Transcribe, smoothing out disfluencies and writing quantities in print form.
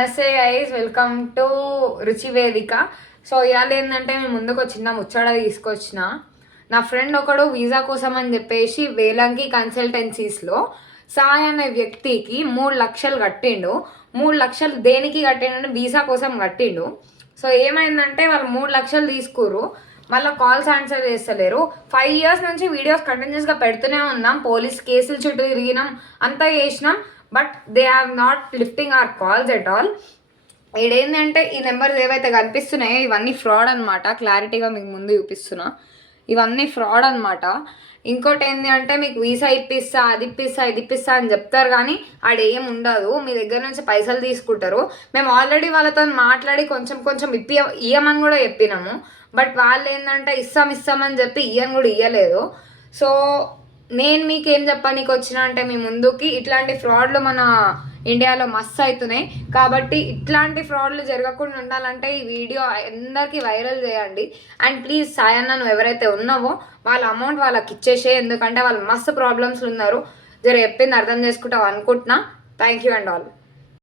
నమస్తే guys, welcome to రుచి వేదిక. సో ఇవాళ ఏంటంటే మేము ముందుకు చిన్న ముచ్చట తీసుకొచ్చిన. నా ఫ్రెండ్ ఒకడు వీసా కోసం అని చెప్పేసి వేలంకి కన్సల్టెన్సీస్లో సాయి అనే వ్యక్తికి 3 లక్షలు కట్టిండు. 3 లక్షలు దేనికి కట్టిండంటే వీసా కోసం కట్టిండు. సో ఏమైందంటే వాళ్ళు 3 లక్షలు తీసుకుర్రు, మళ్ళీ కాల్స్ ఆన్సర్ చేస్తలేరు. 5 years నుంచి వీడియోస్ కంటిన్యూస్గా పెడుతూనే ఉన్నాం, పోలీస్ కేసులు చుట్టూ తిరిగినాం, అంతా చేసినాం. But they are not lifting our calls at all. ఇదేంటంటే ఈ నెంబర్స్ ఏవైతే కనిపిస్తున్నాయో ఇవన్నీ ఫ్రాడ్ అనమాట. క్లారిటీగా మీకు ముందు చూపిస్తున్నా, ఇవన్నీ ఫ్రాడ్ అనమాట. ఇంకోటి ఏంటి అంటే మీకు వీసా ఇప్పిస్తా, అది ఇప్పిస్తా, ఇది ఇప్పిస్తా అని చెప్తారు, కానీ ఆడేం ఉండదు. మీ దగ్గర నుంచి పైసలు తీసుకుంటారు. మేము ఆల్రెడీ వాళ్ళతో మాట్లాడి కొంచెం కొంచెం ఇయ్యమని కూడా చెప్పినాము. బట్ వాళ్ళు ఏంటంటే ఇస్తామని చెప్పి ఇయ్యని కూడా ఇయ్యలేదు. సో నేను మీకు ఏం చెప్పడానికి వచ్చిన అంటే మీ ముందుకి ఇట్లాంటి ఫ్రాడ్లు మన ఇండియాలో మస్తు అవుతున్నాయి. కాబట్టి ఇట్లాంటి ఫ్రాడ్లు జరగకుండా ఉండాలంటే ఈ వీడియో అందరికీ వైరల్ చేయండి. అండ్ ప్లీజ్ సాయన్న, నువ్వు ఎవరైతే ఉన్నావో వాళ్ళ అమౌంట్ వాళ్ళకి ఇచ్చేసే, ఎందుకంటే వాళ్ళు మస్తు ప్రాబ్లమ్స్లు ఉన్నారు. జర చెప్పింది అర్థం చేసుకుంటావు అనుకుంటున్నా. Thank you and all.